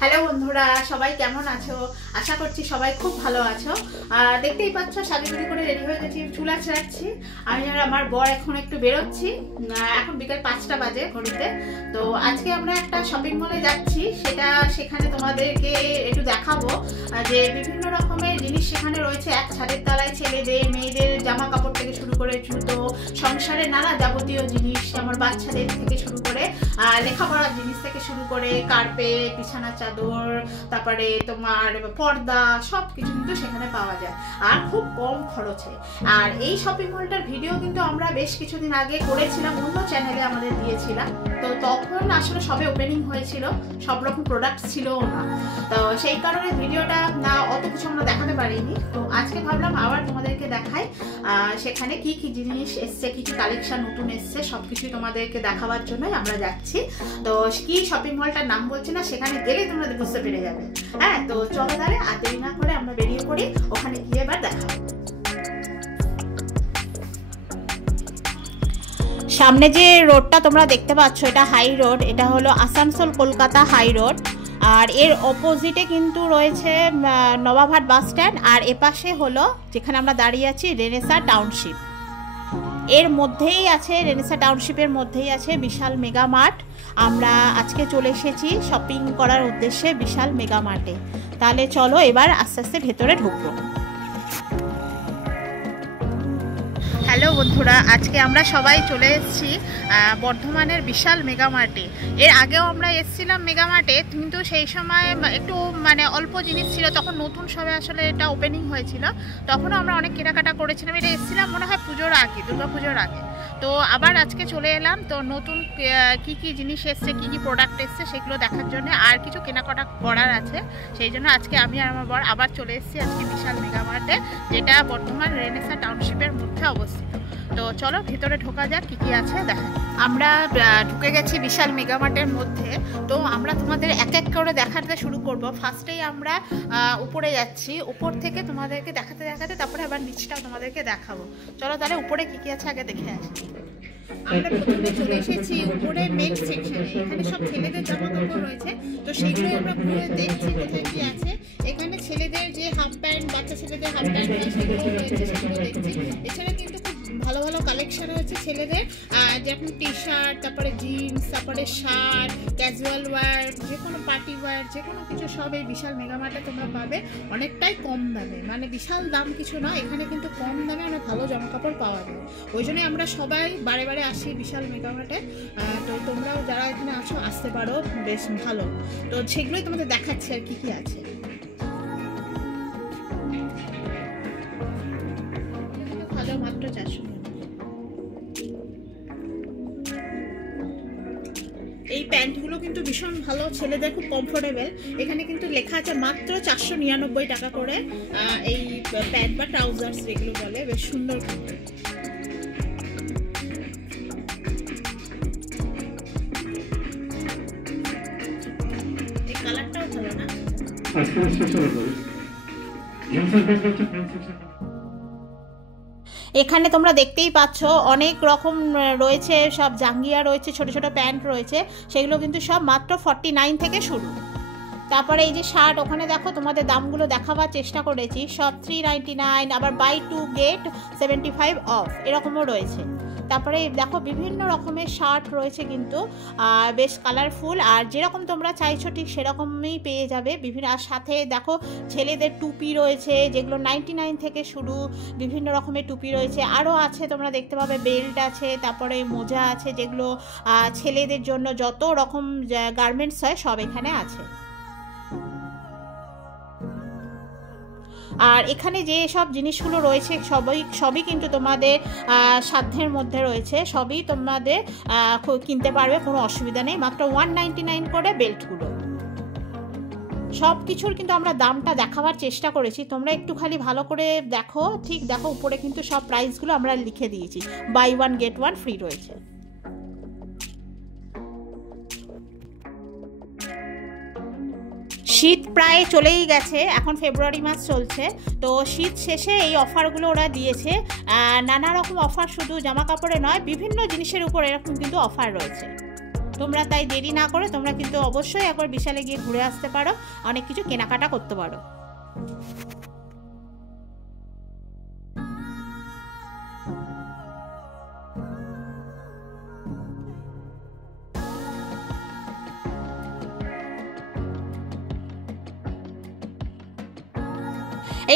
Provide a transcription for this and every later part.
Hello বন্ধুরা, সবাই কেমন আছো? আশা করছি সবাই খুব ভালো আছো। দেখতেই পাচ্ছ সাজুগুড়ি করে রেডি হয়ে গেছি, চুল আঁচড়াচ্ছি। আমি আর আমার বর এখন একটু বেরোচ্ছি। এখন বিকাল 5টা বাজে ঘড়িতে। তো আজকে আমরা একটা শপিং মলে যাচ্ছি, সেখানে তোমাদেরকে একটু দেখাবো যে বিভিন্ন রকমের জিনিস সেখানে রয়েছে। এক ছাদের তলায় ছেলেদের মেয়েদের জামা কাপড় থেকে শুরু করে জুতো, সংসারের নানা যাবতীয় জিনিস, আমার বাচ্চাদের থেকে শুরু করে লেখাপড়ার জিনিস থেকে শুরু করে কার্পেট, বিছানা চাদর, তারপরে তোমার পর্দা, সব কিছু কিন্তু সেখানে পাওয়া যায় আর খুব কম খরচে। আর এই শপিং মলটার ভিডিও কিন্তু আমরা বেশ কিছুদিন আগে করেছিলাম, অন্য চ্যানেলে আমাদের দিয়েছিলাম। তো তখন আসলে সবে ওপেনিং হয়েছিল, সব রকম প্রোডাক্ট ছিলও না, তো সেই কারণে ভিডিওটা না অত কিছু আমরা দেখাতে পারিনি। তো আজকে ভাবলাম আবার তোমাদেরকে দেখাই সেখানে কি কি জিনিস এসছে, কি কি কালেকশন নতুন এসছে, সবকিছুই তোমাদেরকে দেখাবার জন্যই আমরা যাচ্ছি। তো কি শপিং মলটার নাম বলছি না, সেখানে গেলেই তোমরা বুঝতে পেরে যাবে। হ্যাঁ, তো চলো তাহলে আর দেরি না করে আমরা বেরিয়ে পড়ি, ওখানে গিয়ে এবার দেখাবো। সামনে যে রোডটা তোমরা দেখতে পাচ্ছ, এটা হাই রোড, এটা হলো আসানসোল কলকাতা হাই রোড। আর এর অপোজিটে কিন্তু রয়েছে নবাবহাট বাস স্ট্যান্ড, আর এপাশে হলো যেখানে আমরা দাঁড়িয়ে আছি রেনেসা টাউনশিপ। এর মধ্যেই আছে, রেনেসা টাউনশিপের মধ্যেই আছে বিশাল মেগা মার্ট। আমরা আজকে চলে এসেছি শপিং করার উদ্দেশ্যে বিশাল মেগা মার্টে। তাহলে চলো এবার আস্তে আস্তে ভেতরে ঢুকবো। হ্যালো বন্ধুরা, আজকে আমরা সবাই চলে এসেছি বর্ধমানের বিশাল মেগা মার্টে। এর আগেও আমরা এসেছিলাম মেগা মার্টে, কিন্তু সেই সময় একটু অল্প জিনিস ছিল, তখন নতুন সবে আসলে এটা ওপেনিং হয়েছিল। তখনও আমরা অনেক কেনাকাটা করেছিলাম। এটা এসেছিলাম মনে হয় পুজোর আগে, দুর্গাপুজোর আগে। তো আবার আজকে চলে এলাম, তো নতুন কি কি জিনিস এসছে, কি কি প্রোডাক্ট এসছে সেগুলো দেখার জন্য, আর কিছু কেনাকাটা করার আছে। সেই জন্য আজকে আমি আর আমার বর আবার চলে এসেছি আজকে বিশাল মেগা মার্টে, যেটা বর্ধমান রেনেসা টাউনশিপের মধ্যে অবস্থিত। তো চলো ভেতরে ঢোকা যাক, কি কি আছে দেখা। আমরা ঢুকে গেছি বিশাল মেগা মার্টের মধ্যে। তো আমরা তোমাদের এক এক করে দেখাতে শুরু করব। ফার্স্টেই আমরা উপরে যাচ্ছি, উপর থেকে তোমাদেরকে দেখাতে দেখাতে তারপরে আবার নিচটাও তোমাদেরকে দেখাবো। চলো তাহলে উপরে কি কি আছে আগে দেখে আসি। আমরা প্রথমে চলে এসেছি উপরে মেন সেকশনে। এখানে সব ছেলেদের জামা কাপড় রয়েছে, তো সেগুলোই আমরা ঘুরে দেখছি কোথায় কি আছে। এখানে ছেলেদের যে হাফ প্যান্ট, বাচ্চা ছেলেদের হাফ প্যান্ট সেগুলো রয়েছে, সেগুলো দেখছি। এছাড়া কিন্তু খুব ভালো ভালো কালেকশন হচ্ছে ছেলেদের, যেমন টি শার্ট, তারপরে জিন্স, তারপরে শার্ট, ক্যাজুয়াল ওয়্যার, যে কোনো পার্টি ওয়্যার, যে কোনো কিছু সব এই বিশাল মেগা মার্টে তোমরা পাবে অনেকটাই কম দামে। বিশাল দাম কিছু না, এখানে কিন্তু কম দামে অনেক ভালো জামা কাপড় পাওয়া যায়। ওই জন্যই আমরা সবাই বারে বারে আসি বিশাল মেগা মার্টে। তো তোমরাও যারা এখানে আছো আসতে পারো, বেশ ভালো। তো সেগুলোই তোমাদের দেখাচ্ছি আর কি কি আছে। ভালো, মাত্র 400। এই প্যান্টগুলো কিন্তু ভীষণ ভালো, ছেলেদের খুব কমফোর্টেবল। এখানে কিন্তু লেখা আছে মাত্র 499 টাকা করে এই প্যান্ট বা ট্রাউজার্স যেগুলো বলে, বেশ সুন্দর কিন্তু। এই কালারটাও ভালো না? এখানে তোমরা দেখতেই পাচ্ছ অনেক রকম রয়েছে, সব জাঙ্গিয়া রয়েছে, ছোট ছোট প্যান্ট রয়েছে, সেগুলো কিন্তু সব মাত্র 49 থেকে শুরু। তারপরে এই যে শার্ট, ওখানে দেখো তোমাদের দামগুলো দেখাবার চেষ্টা করেছি, সব 399, আবার বাই 2 গেট 75 অফ এরকমও রয়েছে। তারপরে দেখো বিভিন্ন রকমের শার্ট রয়েছে কিন্তু বেশ কালারফুল, আর যেরকম তোমরা চাইছো ঠিক সেরকমই পেয়ে যাবে বিভিন্ন। আর সাথে দেখো ছেলেদের টুপি রয়েছে, যেগুলো 99 থেকে শুরু, বিভিন্ন রকমের টুপি রয়েছে। আরও আছে তোমরা দেখতে পাবে, বেল্ট আছে, তারপরে মোজা আছে, যেগুলো ছেলেদের জন্য যত রকম গার্মেন্টস হয় সব এখানে আছে। আর এখানে যে সব জিনিসগুলো রয়েছে সবই কিন্তু তোমাদের সাধ্যের মধ্যে রয়েছে, সবই তোমাদের কিনতে পারবে, কোনো অসুবিধা নেই। মাত্র 199 করে বেল্টগুলো। সব কিছুর কিন্তু আমরা দামটা দেখাবার চেষ্টা করেছি, তোমরা একটু খালি ভালো করে দেখো। ঠিক দেখো উপরে কিন্তু সব প্রাইসগুলো আমরা লিখে দিয়েছি, বাই 1 গেট 1 ফ্রি রয়েছে। শীত প্রায় চলেই গেছে, এখন ফেব্রুয়ারি মাস চলছে, তো শীত শেষে এই অফারগুলো ওরা দিয়েছে। নানা রকম অফার, শুধু জামা কাপড়ে নয়, বিভিন্ন জিনিসের উপর এরকম কিন্তু অফার রয়েছে। তোমরা তাই দেরি না করে তোমরা কিন্তু অবশ্যই একবার বিশালে গিয়ে ঘুরে আসতে পারো, অনেক কিছু কেনাকাটা করতে পারো।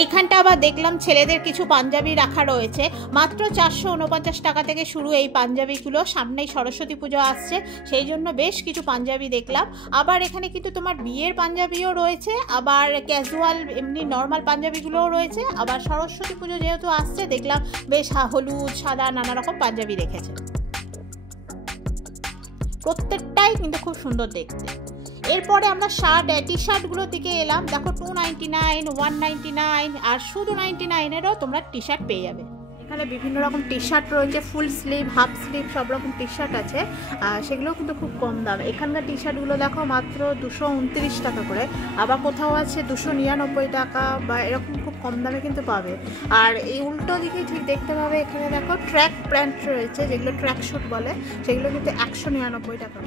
এইখানটা আবার দেখলাম ছেলেদের কিছু পাঞ্জাবি রাখা রয়েছে, মাত্র 449 টাকা থেকে শুরু এই পাঞ্জাবিগুলো। সামনেই সরস্বতী পুজো আসছে, সেই জন্য বেশ কিছু পাঞ্জাবি দেখলাম। আবার এখানে কিন্তু তোমার বিয়ের পাঞ্জাবিও রয়েছে, আবার ক্যাজুয়াল এমনি নর্মাল পাঞ্জাবিগুলোও রয়েছে। আবার সরস্বতী পুজো যেহেতু আসছে দেখলাম বেশ হলুদ সাদা নানা রকম পাঞ্জাবি রেখেছে, প্রত্যেকটাই কিন্তু খুব সুন্দর দেখতে। এরপরে আমরা টি শার্টগুলোর দিকে এলাম। দেখো 299, 199 আর শুধু 99-এরও তোমরা টি শার্ট পেয়ে যাবে। এখানে বিভিন্ন রকম টি শার্ট রয়েছে, ফুল স্লিভ, হাফ স্লিভ, সব রকম টি শার্ট আছে, সেগুলো কিন্তু খুব কম দাম। এখানকার টি শার্টগুলো দেখো মাত্র 229 টাকা করে, আবার কোথাও আছে 299 টাকা বা এরকম খুব কম দামে কিন্তু পাবে। আর এই উল্টো দিকে ঠিক দেখতে পাবে এখানে দেখো ট্র্যাক প্যান্ট রয়েছে, যেগুলো ট্র্যাক স্যুট বলে, সেগুলো কিন্তু 199 টাকা।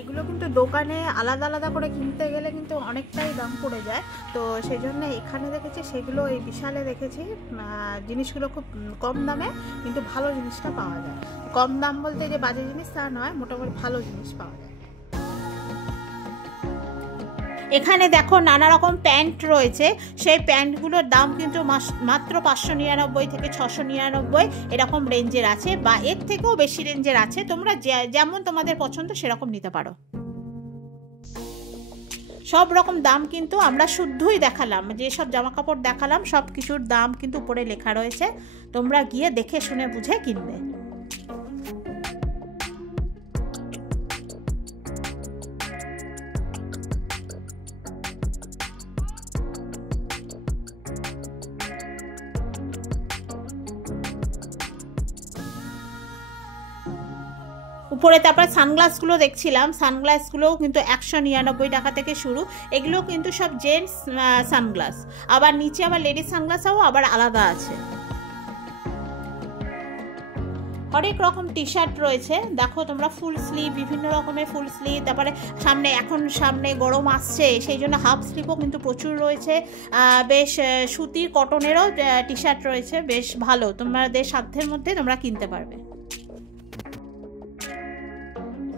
এগুলো কিন্তু দোকানে আলাদা আলাদা করে কিনতে গেলে কিন্তু অনেকটাই দাম পড়ে যায়, তো সেই জন্য এখানে দেখেছি সেগুলো এই বিশালে দেখেছি জিনিসগুলো খুব কম দামে কিন্তু ভালো জিনিসটা পাওয়া যায়। কম দাম বলতে যে বাজে জিনিস তা নয়, মোটামুটি ভালো জিনিস পাওয়া যায়। এখানে দেখো নানা রকম প্যান্ট রয়েছে, সেই প্যান্টগুলোর দাম কিন্তু মাত্র 599 থেকে 699 এরকম রেঞ্জের আছে, বা এর থেকেও বেশি রেঞ্জের আছে। তোমরা যেমন তোমাদের পছন্দ সেরকম নিতে পারো। সব রকম দাম কিন্তু আমরা শুদ্ধই দেখালাম, যেসব জামা কাপড় দেখালাম সব কিছুর দাম কিন্তু উপরে লেখা রয়েছে, তোমরা গিয়ে দেখে শুনে বুঝে কিনবে। উপরে তারপর সানগ্লাসগুলো দেখছিলাম, সানগ্লাসগুলোও কিন্তু 199 টাকা থেকে শুরু। এগুলো কিন্তু সব জেন্টস সানগ্লাস, আবার নিচে আবার লেডিস সানগ্লাসও আবার আলাদা আছে। অনেক রকম টি শার্ট রয়েছে, দেখো তোমরা ফুল স্লিভ, বিভিন্ন রকমের ফুল স্লিভ, তারপরে সামনে গরম আসছে সেই জন্য হাফ স্লিভও কিন্তু প্রচুর রয়েছে। বেশ সুতির কটনেরও টি শার্ট রয়েছে, বেশ ভালো, তোমাদের সাধ্যের মধ্যে তোমরা কিনতে পারবে।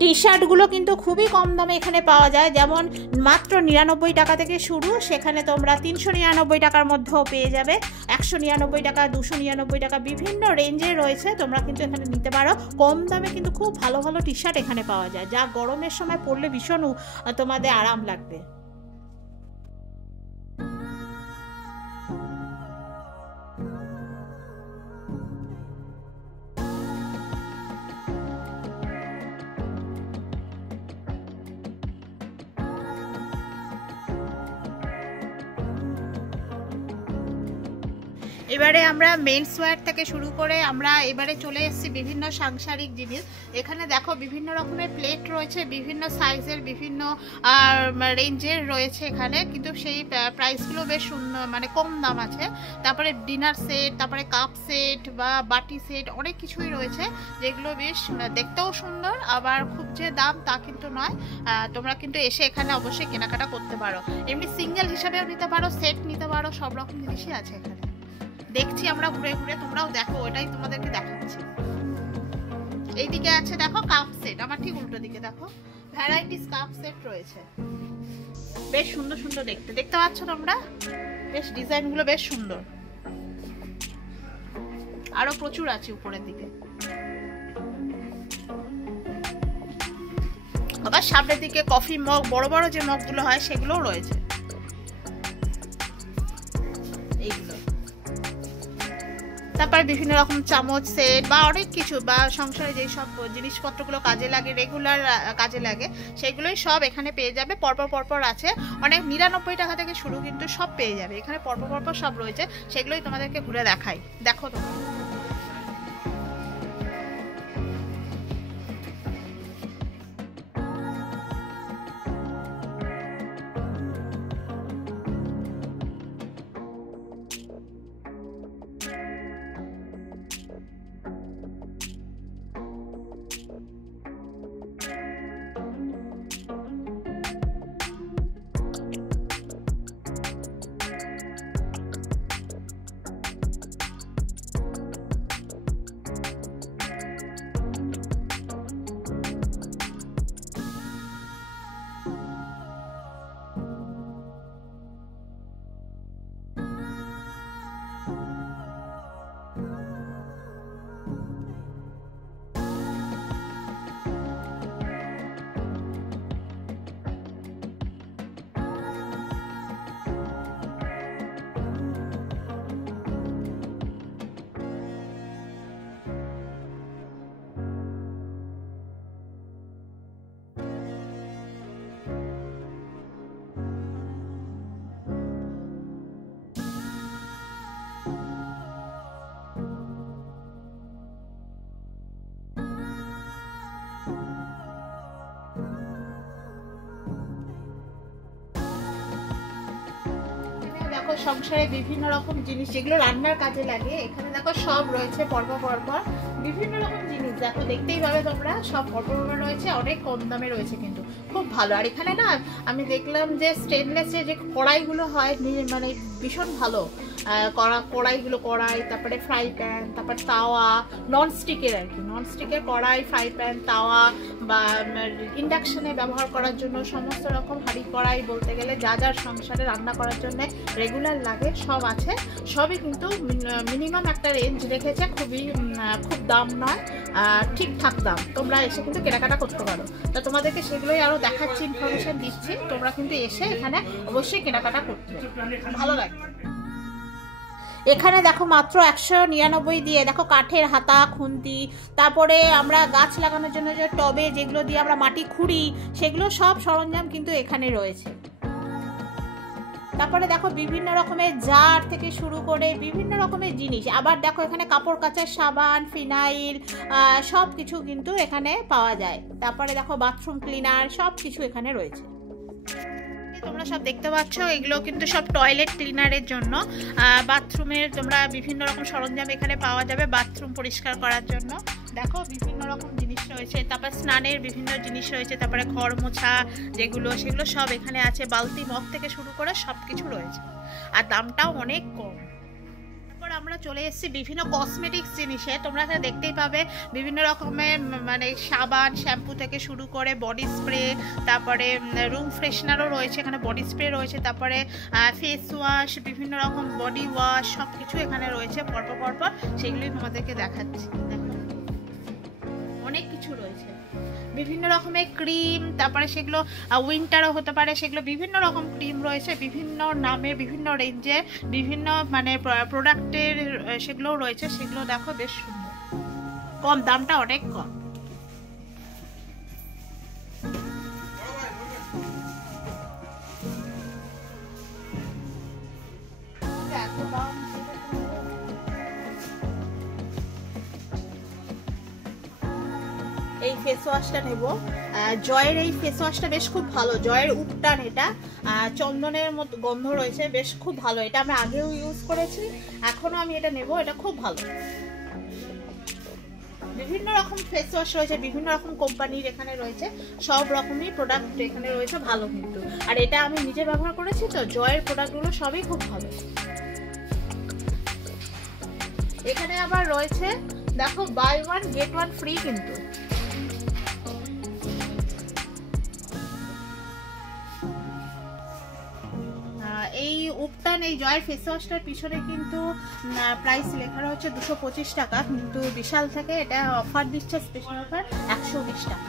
টি শার্টগুলো কিন্তু খুবই কম দামে এখানে পাওয়া যায়, যেমন মাত্র 99 টাকা থেকে শুরু, সেখানে তোমরা 399 টাকার মধ্যেও পেয়ে যাবে, 199 টাকা, 299 টাকা, বিভিন্ন রেঞ্জের রয়েছে। তোমরা কিন্তু এখানে নিতে পারো, কম দামে কিন্তু খুব ভালো ভালো টি শার্ট এখানে পাওয়া যায়, যা গরমের সময় পরলে ভীষণ তোমাদের আরাম লাগবে। এবারে আমরা মেন্স ওয়্যার থেকে শুরু করে আমরা এবারে চলে এসেছি বিভিন্ন সাংসারিক জিনিস। এখানে দেখো বিভিন্ন রকমের প্লেট রয়েছে, বিভিন্ন সাইজের, বিভিন্ন রেঞ্জের রয়েছে এখানে, কিন্তু সেই প্রাইসগুলো বেশ মানে কম দাম আছে। তারপরে ডিনার সেট, তারপরে কাপ সেট বা বাটি সেট, অনেক কিছুই রয়েছে যেগুলো বেশ দেখতেও সুন্দর, আবার খুব যে দাম তা কিন্তু নয়। তোমরা কিন্তু এসে এখানে অবশ্যই কেনাকাটা করতে পারো, এমনি সিঙ্গেল হিসাবেও নিতে পারো, সেট নিতে পারো, সব রকম জিনিসই আছে এখানে। দেখছি আমরা ঘুরে ঘুরে, তোমরাও দেখো, ওটাই তোমাদেরকে দেখাচ্ছি। এইদিকে আছে দেখো কাপ সেট, আমার ঠিক উল্টো দিকে দেখো ভ্যারাইটিস কাপ সেট রয়েছে, বেশ সুন্দর সুন্দর দেখতে পাচ্ছ তোমরা, বেশ ডিজাইনগুলো বেশ সুন্দর, আরো প্রচুর আছে উপরের দিকে। আবার সামনের দিকে কফি মগ, বড় বড় যে মগগুলো হয় সেগুলোও রয়েছে এইগুলো। তারপরে বিভিন্ন রকম চামচ সেট বা অনেক কিছু, বা সংসারে যেই সব জিনিসপত্রগুলো কাজে লাগে, রেগুলার কাজে লাগে, সেগুলোই সব এখানে পেয়ে যাবে। পরপর আছে, অনেক 99 টাকা থেকে শুরু, কিন্তু সব পেয়ে যাবে এখানে, পরপর সব রয়েছে, সেগুলোই তোমাদেরকে ঘুরে দেখাই। দেখো তোমরা সংসারে বিভিন্ন রকম জিনিস যেগুলো রান্নার কাজে লাগে এখানে দেখো সব রয়েছে পরপর পরপর বিভিন্ন রকম জিনিস। দেখো দেখতেই পাবে তোমরা, সব পরপর রয়েছে, অনেক কম দামে রয়েছে কিন্তু খুব ভালো। আর এখানে না আমি দেখলাম যে স্টেনলেসের যে কড়াইগুলো হয় মানে ভীষণ ভালো কড়াইগুলো, তারপরে ফ্রাই প্যান, তারপর তাওয়া, ননস্টিকের আর কি, ননস্টিকের কড়াই, ফ্রাই প্যান, তাওয়া বা ইন্ডাকশনে ব্যবহার করার জন্য সমস্ত রকম হাঁড়ি কড়াই বলতে গেলে যা যা সংসারে রান্না করার জন্য রেগুলার লাগে সব আছে। সবই কিন্তু মিনিমাম একটা রেঞ্জ রেখেছে, খুব দাম নয়, ঠিকঠাক দাম। তোমরা এসে কিন্তু কেনাকাটা করতে পারো। তো তোমাদেরকে সেগুলোই আরও দেখাচ্ছি, ইনফরমেশন দিচ্ছি, তোমরা কিন্তু এসে এখানে অবশ্যই কেনাকাটা করতে ভালো লাগবে। এখানে দেখো মাত্র 199 দিয়ে দেখো কাঠের হাতা, খুন্তি, তারপরে আমরা গাছ লাগানোর জন্য যে টবে যেগুলো দিয়ে আমরা মাটি খুঁড়ি সেগুলো সব সরঞ্জাম কিন্তু এখানে রয়েছে। তারপরে দেখো বিভিন্ন রকমের জার থেকে শুরু করে বিভিন্ন রকমের জিনিস। আবার দেখো এখানে কাপড় কাচার সাবান, ফিনাইল সব কিছু কিন্তু এখানে পাওয়া যায়। তারপরে দেখো বাথরুম ক্লিনার সব কিছু এখানে রয়েছে। তোমরা সব দেখতে পাচ্ছ এগুলো কিন্তু সব টয়লেট ক্লিনারের জন্য, বাথরুমের তোমরা বিভিন্ন রকম সরঞ্জাম এখানে পাওয়া যাবে বাথরুম পরিষ্কার করার জন্য। দেখো বিভিন্ন রকম জিনিস রয়েছে, তারপর স্নানের বিভিন্ন জিনিস রয়েছে, তারপরে ঘর মোছা যেগুলো সেগুলো সব এখানে আছে, বালতি মগ থেকে শুরু করে সব কিছু রয়েছে, আর দামটাও অনেক কম। আমরা চলে এসেছি বিভিন্ন কসমেটিক্স জিনিসে। তোমরা এখানে দেখতেই পাবে বিভিন্ন রকমের মানে সাবান, শ্যাম্পু থেকে শুরু করে বডি স্প্রে, তারপরে রুম ফ্রেশনারও রয়েছে, এখানে বডি স্প্রে রয়েছে, তারপরে ফেস ওয়াশ, বিভিন্ন রকম বডি ওয়াশ সব কিছু এখানে রয়েছে পরপর পরপর, সেগুলোই তোমাদেরকে দেখাচ্ছি। অনেক কিছু রয়েছে, বিভিন্ন রকমের ক্রিম, তারপরে সেগুলো উইন্টারও হতে পারে, সেগুলো বিভিন্ন রকম ক্রিম রয়েছে, বিভিন্ন নামে, বিভিন্ন রেঞ্জে, বিভিন্ন মানে প্রোডাক্টের সেগুলোও রয়েছে। সেগুলো দেখো বেশ সুন্দর, কম দামটা অনেক কম। এই ফেস ওয়াশটা নেব, জয়ের এই ফেস ওয়াশটা বেশ খুব ভালো, জয়ের উপটান, এটা চন্দনের মতো গন্ধ রয়েছে, বেশ খুব ভালো। এটা আমরা আগেও ইউজ করেছি, এখনো আমি এটা নেব, এটা খুব ভালো। বিভিন্ন রকম ফেস ওয়াশ রয়েছে, বিভিন্ন রকম কোম্পানির এখানে রয়েছে, সব রকমই প্রোডাক্ট এখানে রয়েছে ভালো কিন্তু। আর এটা আমি নিজে ব্যবহার করেছি, তো জয়ের প্রোডাক্টগুলো সবই খুব ভালো। এখানে আবার রয়েছে দেখো buy one get one free কিন্তু। এই উপটান, এই জয়ের ফেস ওয়াশটার পিছনে কিন্তু প্রাইস লেখা হচ্ছে 225 টাকা, কিন্তু বিশাল থেকে এটা অফার দিচ্ছে, স্পেশাল অফার 120 টাকা।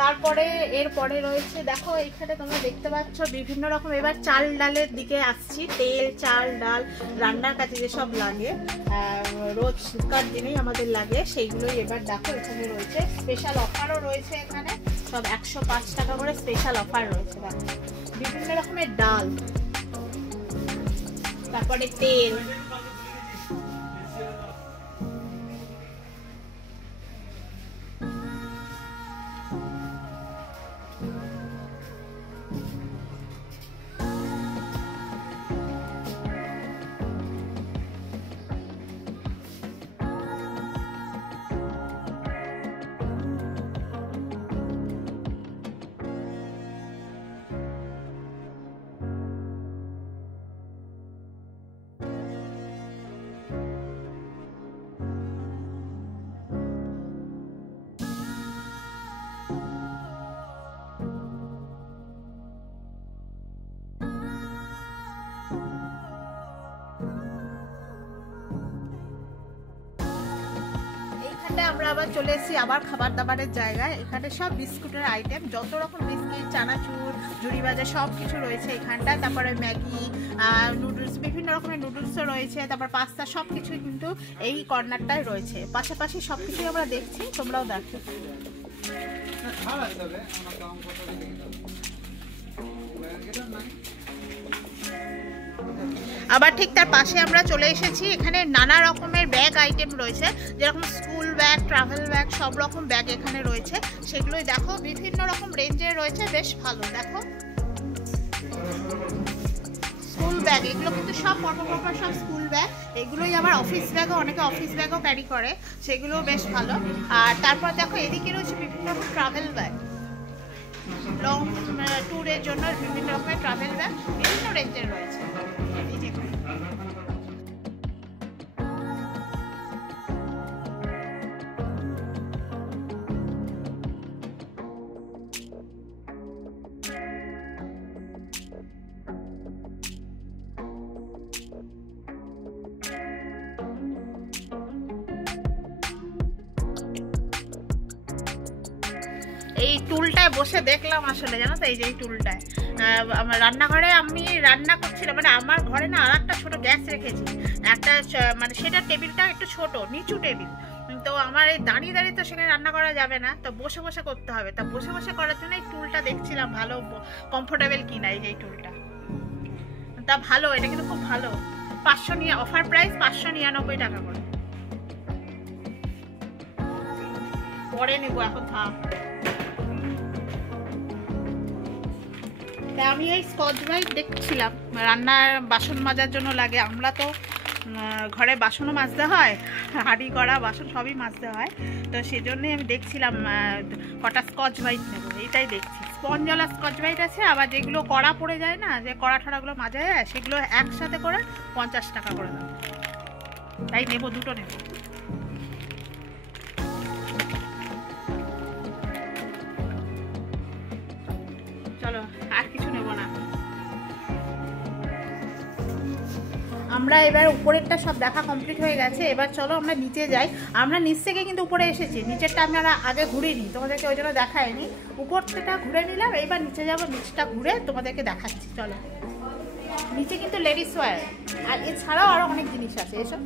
তারপরে এরপরে রয়েছে দেখো এখানে তোমরা দেখতে পাচ্ছ বিভিন্ন রকম, এবার চাল ডালের দিকে আসছি। তেল, চাল, ডাল রান্নার কাজে যেসব লাগে, রোজকার দিনেই আমাদের লাগে, সেইগুলোই এবার দেখো এখানে রয়েছে। স্পেশাল অফারও রয়েছে এখানে, সব 105 টাকা করে স্পেশাল অফার রয়েছে। দেখো বিভিন্ন রকমের ডাল, তারপরে তেল, আমরা আবার চলে এসেছি আবার খাবার দাবারের জায়গায়। এখানে সব বিস্কুটের আইটেম, যত রকম বিস্কিট, চানাচুর, ঝুড়ি ভাজা সব কিছু রয়েছে এখানটায়। তারপরে ম্যাগি, নুডলস, বিভিন্ন রকমের নুডলসও রয়েছে, তারপর পাস্তা, সব কিছুই কিন্তু এই কর্নারটায় রয়েছে। পাশাপাশি সব কিছুই আমরা দেখছি, তোমরাও দেখো। আবার ঠিক তার পাশে আমরা চলে এসেছি, এখানে নানা রকমের ব্যাগ আইটেম রয়েছে, যেরকম স্কুল ব্যাগ, ট্রাভেল ব্যাগ, সব রকম ব্যাগ এখানে রয়েছে। সেগুলোই দেখো, বিভিন্ন রকম রেঞ্জের রয়েছে, বেশ ভালো। দেখো স্কুল ব্যাগ, এগুলো কিন্তু সব পরপর সব স্কুল ব্যাগ। এগুলোই আবার অফিস ব্যাগও, অনেকে অফিস ব্যাগও ক্যারি করে, সেগুলোও বেশ ভালো। আর তারপর দেখো এদিকে রয়েছে বিভিন্ন রকম ট্রাভেল ব্যাগ, লং ট্যুরের জন্য বিভিন্ন রকমের ট্রাভেল ব্যাগ বিভিন্ন রেঞ্জের রয়েছে। এই টুলটায় বসে দেখলাম আসলে, জানো তো, এই যে এই টুলটায় আমার রান্নাঘরে আমি রান্না করছিলাম, মানে আমার ঘরে না আর একটা ছোটো গ্যাস রেখেছি একটা, মানে সেটা টেবিলটা একটু ছোট, নিচু টেবিল, তো আমার এই দাঁড়িয়ে দাঁড়িয়ে তো সেখানে রান্না করা যাবে না, তো বসে বসে করতে হবে। তা বসে বসে করার জন্য এই টুলটা দেখছিলাম ভালো কমফোর্টেবল কিনা। এই যে এই টুলটা তা ভালো, এটা কিন্তু খুব ভালো। 500 নিয়ে অফার প্রাইস 599 টাকা করে। পরে নেবো, এখন থাক। আমি এই স্কচ ব্রাইট দেখছিলাম, রান্নার বাসন মাজার জন্য লাগে। আমরা তো ঘরে বাসনও মাজতে হয়, হাঁড়ি কড়া বাসন সবই মাজতে হয়, তো সেই জন্যই আমি দেখছিলাম কটা স্কচ ব্রাইট নেবো। এইটাই দেখছি, স্পঞ্জওয়ালা স্কচ ব্রাইট আছে, আবার যেগুলো কড়া পড়ে যায় না, যে কড়া ঠড়াগুলো মাজা যায়, সেগুলো একসাথে করে 50 টাকা করে দাম। তাই নেবো, দুটো নেবো। চলো, আর কিছু নেব না। আমরা এবার উপরেরটা সব দেখা কমপ্লিট হয়ে গেছে, এবার চলো আমরা নিচে যাই। আমরা নিচ থেকে কিন্তু উপরে এসেছি, নিচেরটা আমরা আগে ঘুরে নিই, তোমাদেরকে ওই জন্য দেখায়নি। উপরটা ঘুরে নিলাম, এবার নিচে যাবো, নিচটা ঘুরে তোমাদেরকে দেখাচ্ছি। চলো, নিচে কিন্তু লেডিস ওয়্যার আর এছাড়াও আরো অনেক জিনিস আছে, এসব।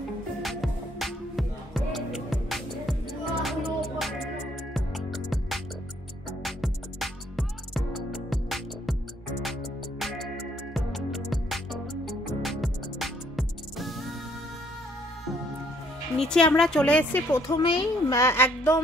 নিচে আমরা চলে এসেছি প্রথমেই, একদম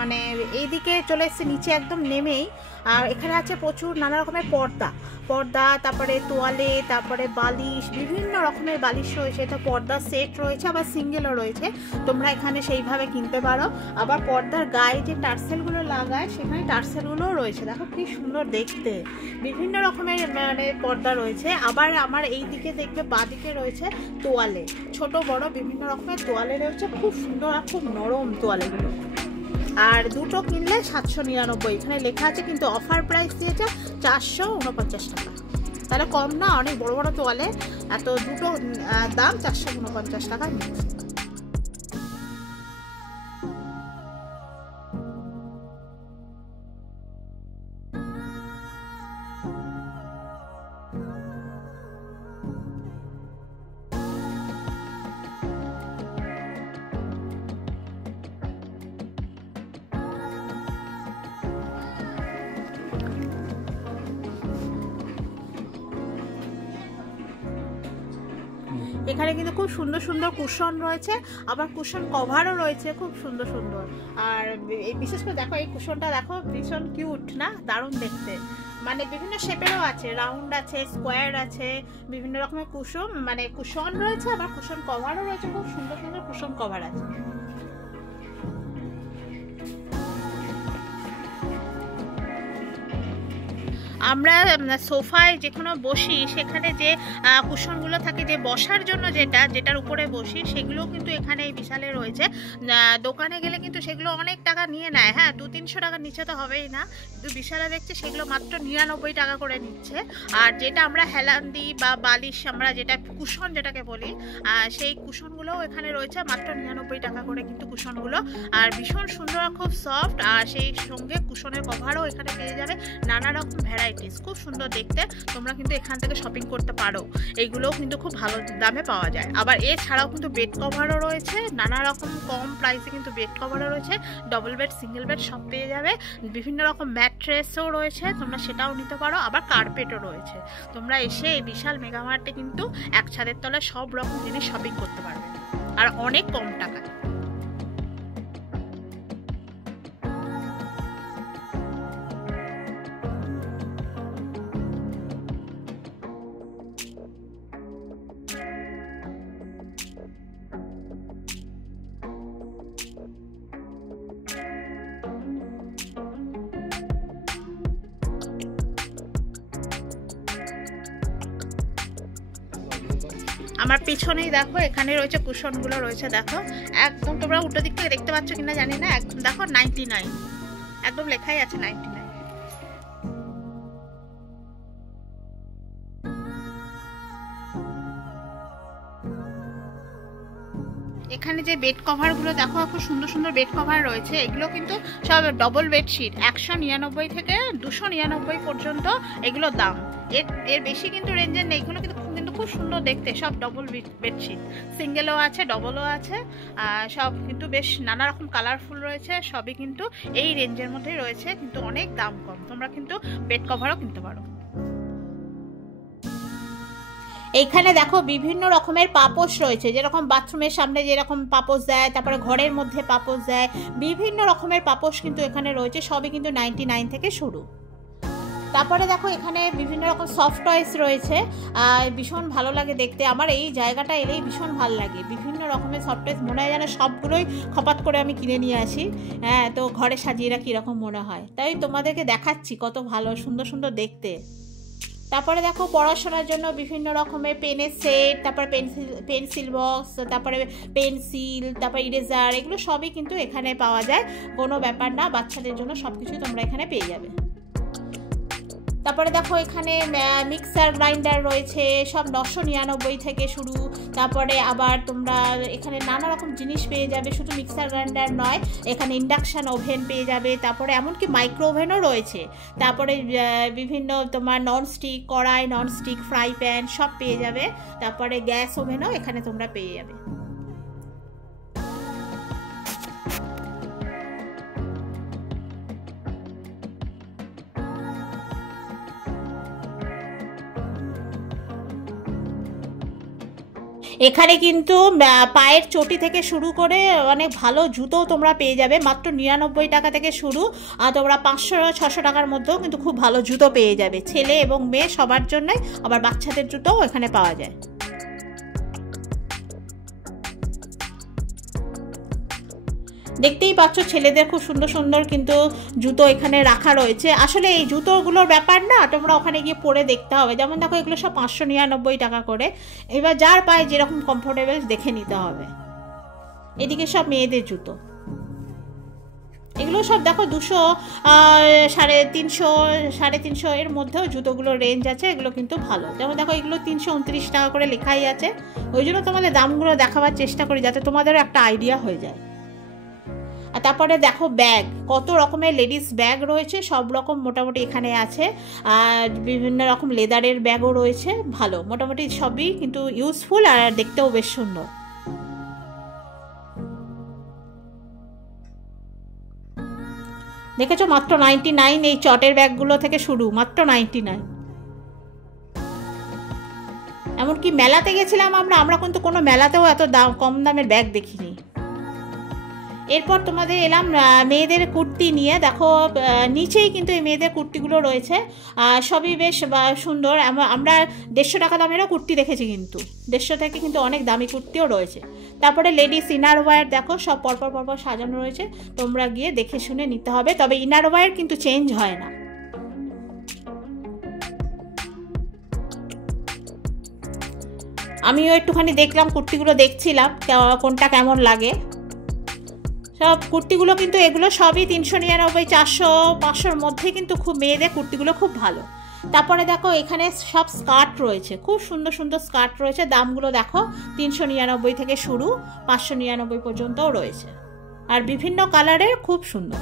মানে এইদিকে চলে এসেছি নিচে একদম নেমেই। আর এখানে আছে প্রচুর নানা রকমের পর্দা, তারপরে তোয়ালে, তারপরে বালিশ, বিভিন্ন রকমের বালিশ রয়েছে, তো পর্দার সেট রয়েছে, আবার সিঙ্গেলও রয়েছে, তোমরা এখানে সেইভাবে কিনতে পারো। আবার পর্দার গায়ে যে টার্সেলগুলো লাগায়, সেখানে টার্সেলগুলোও রয়েছে, দেখো কি সুন্দর দেখতে, বিভিন্ন রকমের মানে পর্দা রয়েছে। আবার আমার এই দিকে দেখবে বাঁদিকে রয়েছে তোয়ালে, ছোট বড় বিভিন্ন রকমের তোয়ালে রয়েছে, খুব সুন্দর আর খুব নরম তোয়ালেগুলো। আর দুটো কিনলে 799, এখানে লেখা আছে, কিন্তু অফার প্রাইস দিয়েছে 449 টাকা। তাহলে কম না, অনেক বড় বড় তোয়ালে, এত দুটো দাম 449 টাকা নিচ্ছে। এখানে কিন্তু খুব সুন্দর সুন্দর কুশন রয়েছে, আবার কুশন কভারও রয়েছে খুব সুন্দর সুন্দর। আর বিশেষ করে দেখো এই কুশনটা দেখো, ভীষণ কিউট না, দারুণ দেখতে, মানে বিভিন্ন শেপেরও আছে, রাউন্ড আছে, স্কোয়ার আছে, বিভিন্ন রকমের কুশন, মানে কুশন রয়েছে, আবার কুশন কভারও রয়েছে, খুব সুন্দর সুন্দর কুশন কভার আছে। আমরা সোফায় যেখানে বসি, সেখানে যে কুশনগুলো থাকে, যে বসার জন্য যেটার উপরে বসি, সেগুলো কিন্তু এখানে এই বিশালে রয়েছে। দোকানে গেলে কিন্তু সেগুলো অনেক টাকা নিয়ে নেয়, হ্যাঁ 200-300 টাকার নিচে তো হবেই না, কিন্তু বিশালে দেখছে সেগুলো মাত্র 99 টাকা করে নিচ্ছে। আর যেটা আমরা হেলান দিই বা বালিশ, আমরা যেটা কুশন যেটাকে বলি, সেই কুশনগুলোও এখানে রয়েছে মাত্র 99 টাকা করে কিন্তু কুশনগুলো। আর ভীষণ সুন্দর, খুব সফট, আর সেই সঙ্গে কুশনের কভারও এখানে পেয়ে যাবে নানা রকম ভ্যারাইটি। ভ্যারাইটিস, খুব সুন্দর দেখতে। তোমরা কিন্তু এখান থেকে শপিং করতে পারো, এইগুলোও কিন্তু খুব ভালো দামে পাওয়া যায়। আবার এছাড়াও কিন্তু বেড কভারও রয়েছে, নানা রকম কম প্রাইসে কিন্তু বেড কভারও রয়েছে, ডবল বেড সিঙ্গেল বেড সব পেয়ে যাবে। বিভিন্ন রকম ম্যাট্রেসও রয়েছে, তোমরা সেটাও নিতে পারো। আবার কার্পেটও রয়েছে। তোমরা এসে এই বিশাল মেগামার্টে কিন্তু এক ছাদের তলায় সব রকম জিনিস শপিং করতে পারবে, আর অনেক কম টাকায়। আমার পিছনেই দেখো এখানে রয়েছে কুশনগুলো রয়েছে, দেখো একদম তোমরা উল্টো দিক থেকে দেখতে পাচ্ছ কিনা জানি না, একদম দেখো 99, একদম লেখাই আছে 99। এখানে যে বেড কভারগুলো দেখো, খুব সুন্দর সুন্দর বেড কভার রয়েছে। এগুলো কিন্তু সব ডবল বেডশিট, 199 থেকে 299 পর্যন্ত এগুলো দাম। এর বেশি কিন্তু রেঞ্জের নেই। এগুলো কিন্তু খুব সুন্দর দেখতে, সব ডবল বেডশিট, সিঙ্গেলও আছে ডবলও আছে, সব কিন্তু বেশ নানা রকম কালারফুল রয়েছে। সবই কিন্তু এই রেঞ্জের মধ্যেই রয়েছে, কিন্তু অনেক দাম কম। তোমরা কিন্তু বেড কভারও কিনতে পারো। এইখানে দেখো বিভিন্ন রকমের পাপোশ রয়েছে, যেরকম বাথরুমের সামনে যেরকম পাপোশ দেয়, তারপরে ঘরের মধ্যে পাপোশ দেয়, বিভিন্ন রকমের পাপোশ কিন্তু এখানে রয়েছে। সবই কিন্তু 99 থেকে শুরু। তারপরে দেখো এখানে বিভিন্ন রকম সফট টয়েস রয়েছে, ভীষণ ভালো লাগে দেখতে। আমার এই জায়গাটা এলেই ভীষণ ভালো লাগে। বিভিন্ন রকমের সফট টয়েস, মনে হয় যেন সবগুলোই খপাত করে আমি কিনে নিয়ে আসি। হ্যাঁ, তো ঘরে সাজিয়ে রাখি এরকম মনে হয়। তাই তোমাদেরকে দেখাচ্ছি কত ভালো সুন্দর সুন্দর দেখতে। তারপরে দেখো পড়াশোনার জন্য বিভিন্ন রকমের পেনের সেট, তারপরে পেন্সিল বক্স, তারপরে পেন্সিল, তারপরে ইরেজার, এগুলো সবই কিন্তু এখানে পাওয়া যায়। কোনো ব্যাপার না, বাচ্চাদের জন্য সব কিছুই তোমরা এখানে পেয়ে যাবে। তারপরে দেখো এখানে মিক্সার গ্রাইন্ডার রয়েছে, সব 999 থেকে শুরু। তারপরে আবার তোমরা এখানে নানা রকম জিনিস পেয়ে যাবে। শুধু মিক্সার গ্রাইন্ডার নয়, এখানে ইন্ডাকশান ওভেন পেয়ে যাবে, তারপরে এমনকি মাইক্রো ওভেনও রয়েছে। তারপরে বিভিন্ন তোমার ননস্টিক কড়াই, ননস্টিক ফ্রাই প্যান সব পেয়ে যাবে। তারপরে গ্যাস ওভেনও এখানে তোমরা পেয়ে যাবে। এখানে কিন্তু পায়ের চটি থেকে শুরু করে অনেক ভালো জুতো তোমরা পেয়ে যাবে। মাত্র 99 টাকা থেকে শুরু, আর তোমরা 500-600 টাকার মধ্যেও কিন্তু খুব ভালো জুতো পেয়ে যাবে, ছেলে এবং মেয়ে সবার জন্যই। আবার বাচ্চাদের জুতোও এখানে পাওয়া যায়। দেখতেই পাচ্ছ ছেলেদের খুব সুন্দর সুন্দর কিন্তু জুতো এখানে রাখা রয়েছে। আসলে এই জুতোগুলোর ব্যাপার না, তোমরা ওখানে গিয়ে পরে দেখতে হবে। যেমন দেখো এগুলো সব 599 টাকা করে। এবার যার পায়ে যেরকম কমফোর্টেবল দেখে নিতে হবে। এদিকে সব মেয়েদের জুতো, এগুলো সব দেখো 200, 350, 350 এর মধ্যেও জুতোগুলোর রেঞ্জ আছে। এগুলো কিন্তু ভালো। যেমন দেখো এগুলো 329 টাকা করে লেখাই আছে। ওই জন্য তোমাদের দামগুলো দেখাবার চেষ্টা করি, যাতে তোমাদেরও একটা আইডিয়া হয়ে যায়। আর তারপরে দেখো ব্যাগ, কত রকমের লেডিস ব্যাগ রয়েছে, সব রকম মোটামুটি এখানে আছে। আর বিভিন্ন রকম লেদারের ব্যাগও রয়েছে, ভালো মোটামুটি সবই কিন্তু ইউজফুল আর দেখতেও বেশ সুন্দর। দেখেছো মাত্র 99 এই চটের ব্যাগগুলো থেকে শুরু, মাত্র 99। এমনকি মেলাতে গেছিলাম আমরা কিন্তু কোনো মেলাতেও এত দাম কম দামের ব্যাগ দেখিনি। এরপর তোমাদের এলাম মেয়েদের কুর্তি নিয়ে। দেখো নিচেই কিন্তু এই মেয়েদের কুর্তিগুলো রয়েছে, সবই বেশ সুন্দর। আমরা 150 টাকা দামেরও কুর্তি দেখেছি, কিন্তু 150 থেকে কিন্তু অনেক দামি কুর্তিও রয়েছে। তারপরে লেডিস ইনার ওয়্যার দেখো, সব পরপর পরপর সাজানো রয়েছে, তোমরা গিয়ে দেখে শুনে নিতে হবে। তবে ইনার ওয়্যার কিন্তু চেঞ্জ হয় না। আমিও একটুখানি দেখলাম, কুর্তিগুলো দেখছিলাম কোনটা কেমন লাগে। সব কুর্তিগুলো কিন্তু এগুলো সবই 399, 400, 500-র মধ্যে কিন্তু খুব মেয়েদের কুর্তিগুলো খুব ভালো। তারপরে দেখো এখানে সব স্কার্ট রয়েছে, খুব সুন্দর সুন্দর স্কার্ট রয়েছে। দামগুলো দেখো 399 থেকে শুরু, 599 পর্যন্তও রয়েছে, আর বিভিন্ন কালারের, খুব সুন্দর।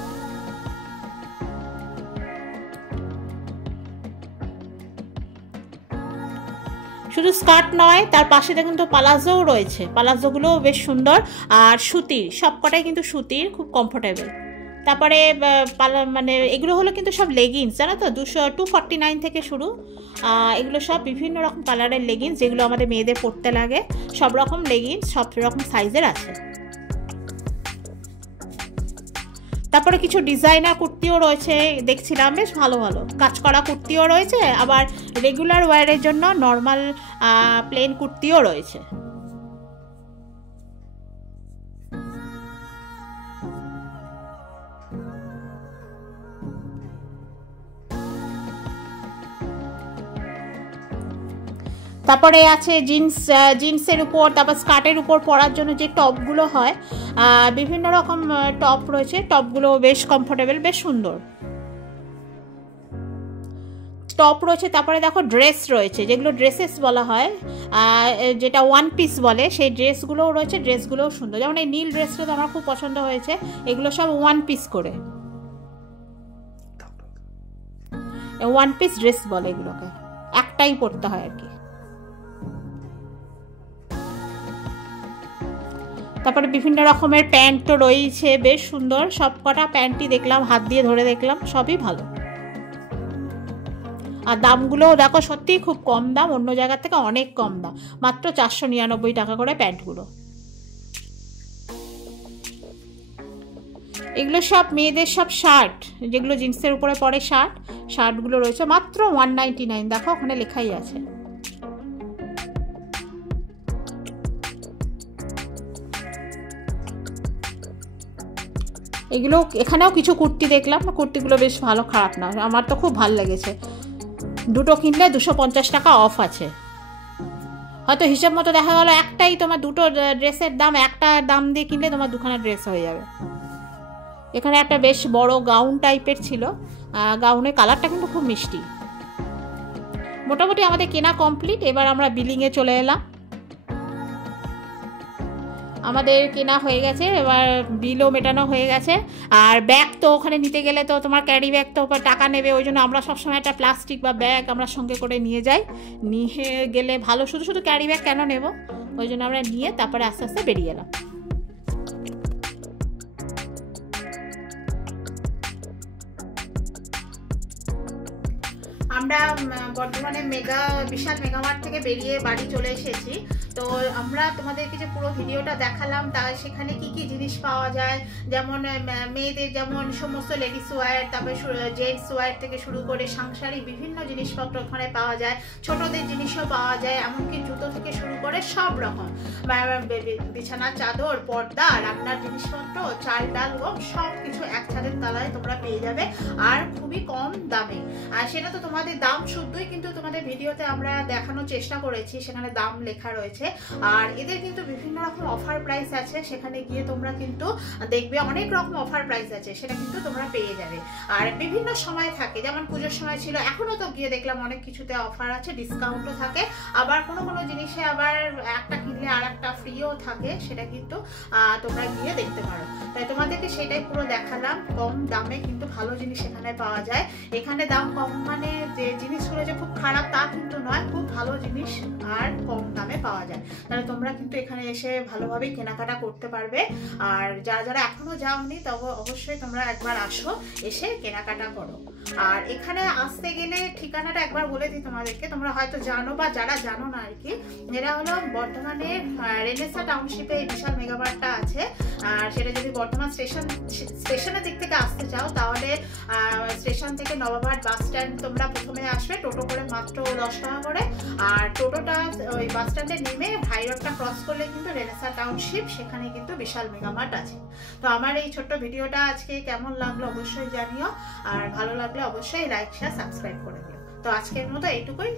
শুধু স্কার্ট নয়, তার পাশে দেখুন তো পালাজোও রয়েছে, পালাজোগুলোও বেশ সুন্দর আর সুতির, সবকটাই কিন্তু সুতির, খুব কমফোর্টেবল। তারপরে মানে এগুলো হলো কিন্তু সব লেগিংস, জানো তো, 249 থেকে শুরু। এগুলো সব বিভিন্ন রকম কালারের লেগিংস, যেগুলো আমাদের মেয়েদের পরতে লাগে। সব রকম লেগিংস সব রকম সাইজের আছে। তারপরে কিছু ডিজাইনার কুর্তিও রয়েছে দেখছিলাম, বেশ ভালো ভালো কাজ করা কুর্তিও রয়েছে, আবার রেগুলার ওয়্যারের জন্য নর্মাল প্লেন কুর্তিও রয়েছে। তারপরে আছে জিন্সের উপর, তারপর স্কার্টের উপর পরার জন্য যে টপগুলো হয়, বিভিন্ন রকম টপ রয়েছে, টপগুলো বেশ কমফোর্টেবল, বেশ সুন্দর টপ রয়েছে। তারপরে দেখো ড্রেস রয়েছে, যেগুলো ড্রেসেস বলা হয়, যেটা ওয়ান পিস বলে, সেই ড্রেসগুলোও রয়েছে, ড্রেসগুলোও সুন্দর। যেমন এই নীল ড্রেসটা তো আমার খুব পছন্দ হয়েছে। এগুলো সব ওয়ান পিস করে, ওয়ান পিস ড্রেস বলে এগুলোকে, একটাই পরতে হয় আর কি। তারপরে বিভিন্ন রকমের প্যান্টও রয়েছে, বেশ সুন্দর সব কটা প্যান্টই দেখলাম, হাত দিয়ে ধরে দেখলাম, সবই ভালো। আর দামগুলোও দেখো সত্যিই খুব কম দাম, অন্য জায়গার থেকে অনেক কম দাম, মাত্র 499 টাকা করে প্যান্টগুলো। এগুলো সব মেয়েদের সব শার্ট, যেগুলো জিন্সের উপরে পরে শার্টগুলো রয়েছে মাত্র 199, দেখো ওখানে লেখাই আছে। এগুলো এখানেও কিছু কুর্তি দেখলাম, কুর্তিগুলো বেশ ভালো, খারাপ না, আমার তো খুব ভালো লেগেছে। দুটো কিনলে 250 টাকা অফ আছে। হয়তো হিসাব মতো দেখা গেল একটাই তোমার দুটো ড্রেসের দাম, একটা দাম দিয়ে কিনলে তোমার দুখানা ড্রেস হয়ে যাবে। এখানে একটা বেশ বড় গাউন টাইপের ছিল, গাউনের কালারটা কিন্তু খুব মিষ্টি। মোটামুটি আমাদের কেনা কমপ্লিট, এবার আমরা বিলিংয়ে চলে এলাম। আমাদের কেনা হয়ে গেছে, এবার বিলও মেটানো হয়ে গেছে। আর ব্যাগ তো ওখানে নিতে গেলে তো তোমার ক্যারি ব্যাগ তো টাকা নেবে, ওই জন্য আমরা সবসময় একটা প্লাস্টিক বা ব্যাগ আমরা সঙ্গে করে নিয়ে যাই। নিয়ে গেলে ভালো, শুধু শুধু ক্যারি ব্যাগ কেন নেব, ওই জন্য আমরা নিয়ে তারপরে আস্তে আস্তে বেরিয়ে এলাম। আমরা বর্ধমানে বিশাল মেগামার্ট থেকে বেরিয়ে বাড়ি চলে এসেছি। তো আমরা তোমাদেরকে যে পুরো ভিডিওটা দেখালাম, তা সেখানে কি কি জিনিস পাওয়া যায়, যেমন মেয়েদের যেমন সমস্ত লেডিস ওয়্যার, তারপরে জেন্টস ওয়্যার থেকে শুরু করে সাংসারিক বিভিন্ন জিনিসপত্র ওখানে পাওয়া যায়, ছোটদের জিনিসও পাওয়া যায়, এমনকি জুতো থেকে শুরু করে সব রকম, বিছানার চাদর, পর্দা, রান্নার জিনিসপত্র, চাল ডাল গম, সব কিছু এক ছাদের তলায় তোমরা পেয়ে যাবে, আর খুবই কম দামে। আর সেটা তো তোমাদের দাম শুদ্ধই, কিন্তু তোমাদের ভিডিওতে আমরা দেখানোর চেষ্টা করেছি, সেখানে দাম লেখা রয়েছে। আর এদের কিন্তু বিভিন্ন রকম অফার প্রাইস আছে, সেখানে গিয়ে তোমরা কিন্তু দেখবে অনেক রকম অফার প্রাইস আছে, সেটা কিন্তু তোমরা পেয়ে যাবে। আর বিভিন্ন সময় থাকে, যেমন পুজোর সময় ছিল, এখনো তো গিয়ে দেখলাম অনেক কিছুতে অফার আছে, ডিসকাউন্টও থাকে, আবার কোনো কোনো জিনিসে আবার একটা কিনলে আর একটা ফ্রিও থাকে, সেটা কিন্তু তোমরা গিয়ে দেখতে পারো। তাই তোমাদেরকে সেটাই পুরো দেখালাম, কম দামে কিন্তু ভালো জিনিস এখানে পাওয়া যায়। এখানে দাম কম মানে যে জিনিসগুলো যে খুব খারাপ তা কিন্তু নয়, খুব ভালো জিনিস আর কম দামে পাওয়া যায়। তাহলে তোমরা কিন্তু এখানে এসে ভালোভাবেই কেনাকাটা করতে পারবে। আর যারা যারা এখনো যাওনি, তবে অবশ্যই তোমরা একবার আসো, এসে কেনাকাটা করো। আর এখানে আসতে গেলে ঠিকানাটা একবার বলে দিই তোমাদেরকে, তোমরা হয়তো জানো বা যারা জানো না আর কি। এরা হলো বর্ধমানের রেনেসা টাউনশিপে এই বিশাল মেগামার্টটা আছে। আর সেটা যদি বর্ধমান স্টেশনের দিক থেকে আসতে চাও, তাহলে স্টেশন থেকে নবাবহাট বাস স্ট্যান্ড তোমরা প্রথমে আসবে, টোটো করে মাত্র 10 টাকা করে। আর টোটোটা ওই বাস স্ট্যান্ডে নেমে হাই রোডটা ক্রস করলে কিন্তু রেনেসা টাউনশিপ, সেখানে কিন্তু বিশাল মেগামার্ট আছে। তো আমার এই ছোট্ট ভিডিওটা আজকে কেমন লাগলো অবশ্যই জানিও, আর ভালো লাগলে অবশ্যই লাইক শেয়ার সাবস্ক্রাইব করে দিও। তো আজকের মতো এইটুকুই।